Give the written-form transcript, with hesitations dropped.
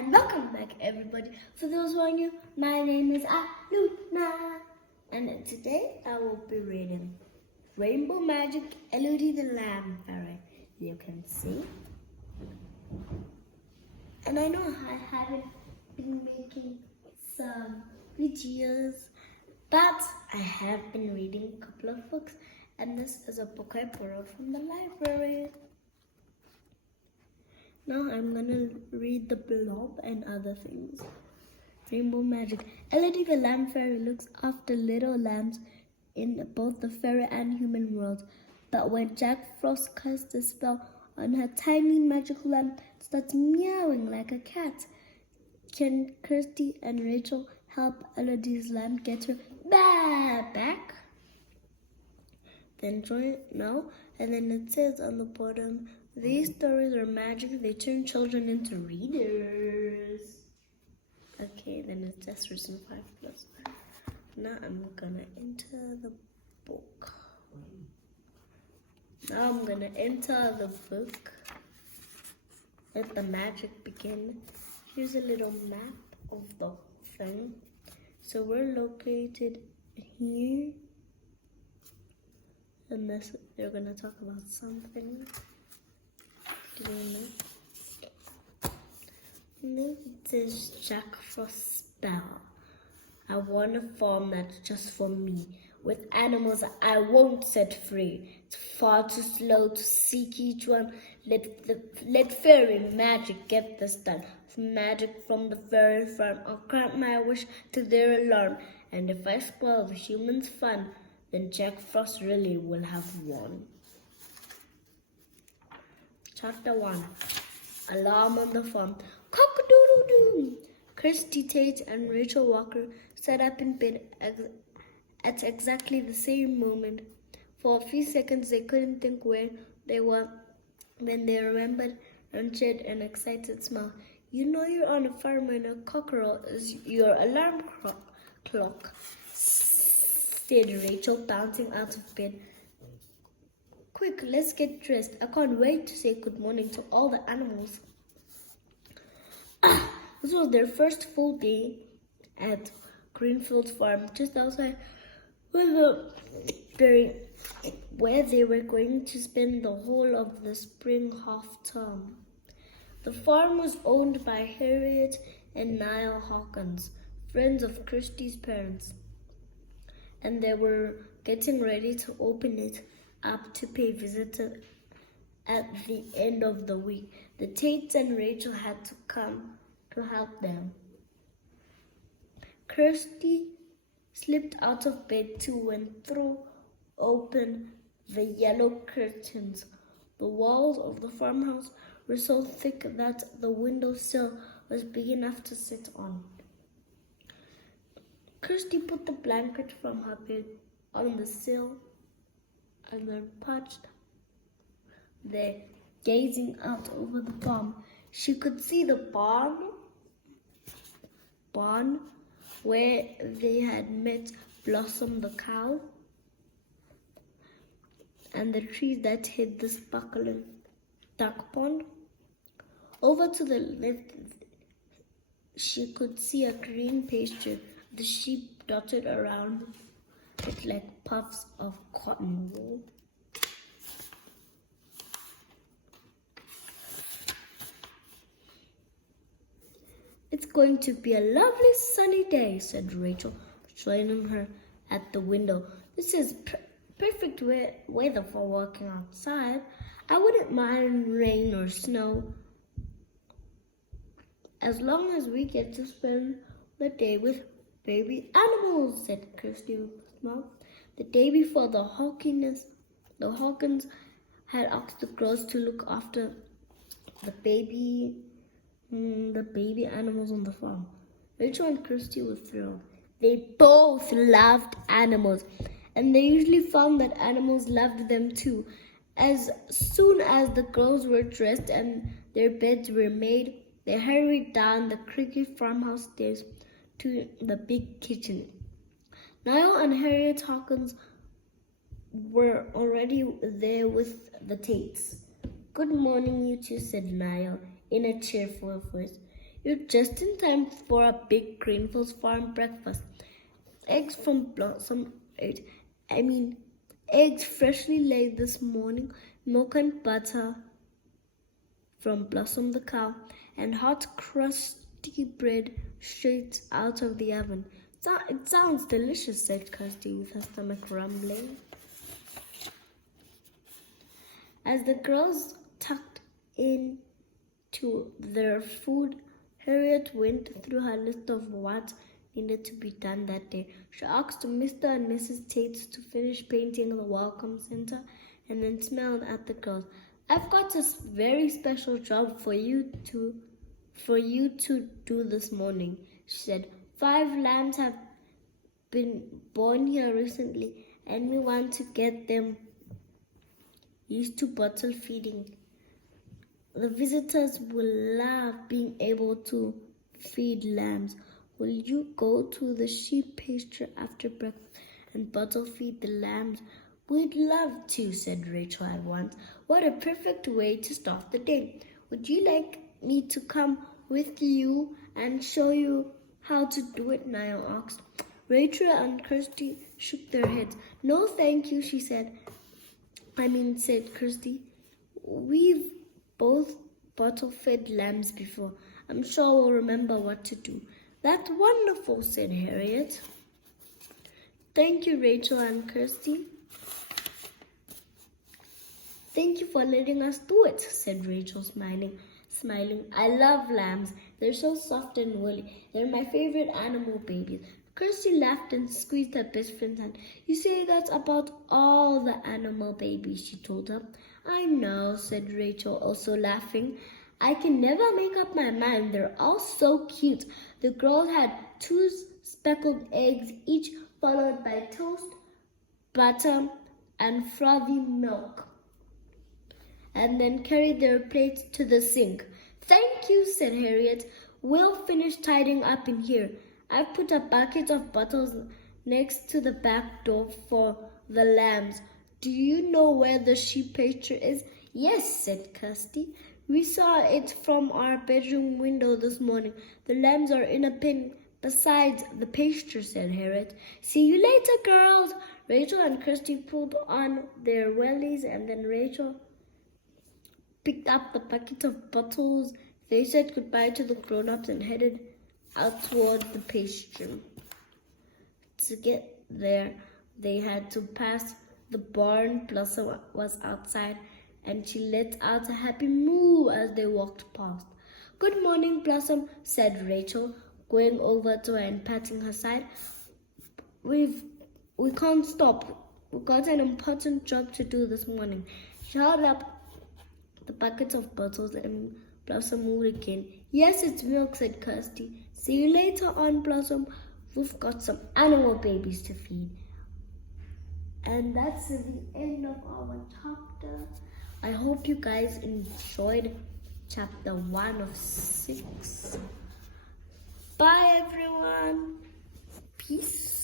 And welcome back, everybody. For those who are new, my name is Aluna. And today I will be reading Rainbow Magic, Elodie the Lamb Fairy. You can see. And I know I haven't been making some videos, but I have been reading a couple of books. And this is a book I borrowed from the library. Now I'm gonna read the blob and other things. Rainbow Magic. Elodie the Lamb Fairy looks after little lambs in both the fairy and human worlds. But when Jack Frost casts a spell on her tiny magical lamb, it starts meowing like a cat. Can Kirsty and Rachel help Elodie's lamb get her back? Then join now, and then it says on the bottom, these stories are magic, they turn children into readers. Okay, then it's just written 5+. Now I'm gonna enter the book. Now I'm gonna enter the book. Let the magic begin. Here's a little map of the thing. So we're located here. And this, they're gonna talk about something. This is Jack Frost's spell. I want a farm that's just for me, with animals I won't set free. It's far too slow to seek each one. Let fairy magic get this done. With magic from the fairy farm, I'll grant my wish to their alarm. And if I spoil the humans' fun, then Jack Frost really will have won. Chapter 1. Alarm on the farm. Cock-a-doodle-doo! Kirsty Tate and Rachel Walker sat up in bed at exactly the same moment. For a few seconds they couldn't think where they were. Then they remembered and shared an excited smile. You know you're on a farm when a cockerel is your alarm clock, said Rachel, bouncing out of bed. Quick, let's get dressed. I can't wait to say good morning to all the animals. This was their first full day at Greenfield Farm, just outside where they were going to spend the whole of the spring half-term. The farm was owned by Harriet and Niall Hawkins, friends of Kirsty's parents, and they were getting ready to open it up to pay visitors at the end of the week. The Tates and Rachel had to come to help them. Kirsty slipped out of bed too and threw open the yellow curtains. The walls of the farmhouse were so thick that the windowsill was big enough to sit on. Kirsty put the blanket from her bed on the sill and then perched there, gazing out over the farm. She could see the barn where they had met Blossom the cow, and the trees that hid the sparkling duck pond. Over to the left, she could see a green pasture, the sheep dotted around it like puffs of cotton wool. It's going to be a lovely sunny day, said Rachel, joining her at the window. This is perfect weather for walking outside. I wouldn't mind rain or snow, as long as we get to spend the day with baby animals, said Kirsty with a smile. The day before, the Hawkins had asked the girls to look after the baby animals on the farm. Rachel and Kirsty were thrilled. They both loved animals, and they usually found that animals loved them too. As soon as the girls were dressed and their beds were made, they hurried down the creaky farmhouse stairs to the big kitchen. Niall and Harriet Hawkins were already there with the Tates. Good morning, you two, said Niall in a cheerful voice. You're just in time for a big Greenfields farm breakfast. Eggs from Blossom eggs freshly laid this morning, milk and butter from Blossom the cow, and hot crusty bread straight out of the oven. It sounds delicious, said Kirsty with her stomach rumbling. As the girls tucked into their food, Harriet went through her list of what needed to be done that day. She asked Mr. and Mrs. Tate to finish painting the welcome center and then smiled at the girls. I've got a very special job for you to do this morning, she said. 5 lambs have been born here recently, and we want to get them used to bottle feeding. The visitors will love being able to feed lambs. Will you go to the sheep pasture after breakfast and bottle feed the lambs? We'd love to, said Rachel at once. What a perfect way to start the day. Would you like me to come with you and show you how to do it? Niall asked. Rachel and Kirsty shook their heads. No, thank you, said Kirsty. We've both bottle-fed lambs before. I'm sure we'll remember what to do. That's wonderful, said Harriet. Thank you, Rachel and Kirsty. Thank you for letting us do it, said Rachel, smiling. I love lambs. They're so soft and woolly. They're my favorite animal babies. Kirsty laughed and squeezed her best friend's hand. You say that's about all the animal babies, she told her. I know, said Rachel, also laughing. I can never make up my mind. They're all so cute. The girls had 2 speckled eggs, each followed by toast, butter, and frothy milk, and then carried their plates to the sink. Thank you, said Harriet. We'll finish tidying up in here. I've put a bucket of bottles next to the back door for the lambs. Do you know where the sheep pasture is? Yes, said Kirsty. We saw it from our bedroom window this morning. The lambs are in a pen beside the pasture, said Harriet. See you later, girls. Rachel and Kirsty pulled on their wellies, and then Rachel picked up the bucket of bottles. They said goodbye to the grown-ups and headed out toward the pasture. To get there, they had to pass the barn. Blossom was outside, and she let out a happy moo as they walked past. Good morning, Blossom, said Rachel, going over to her and patting her side. We can't stop. We've got an important job to do this morning. She held up the buckets of bottles and Blossom moved again. Yes, it's milk, said Kirsty. See you later on, Blossom. We've got some animal babies to feed. And that's the end of our chapter. I hope you guys enjoyed chapter 1 of 6. Bye, everyone. Peace.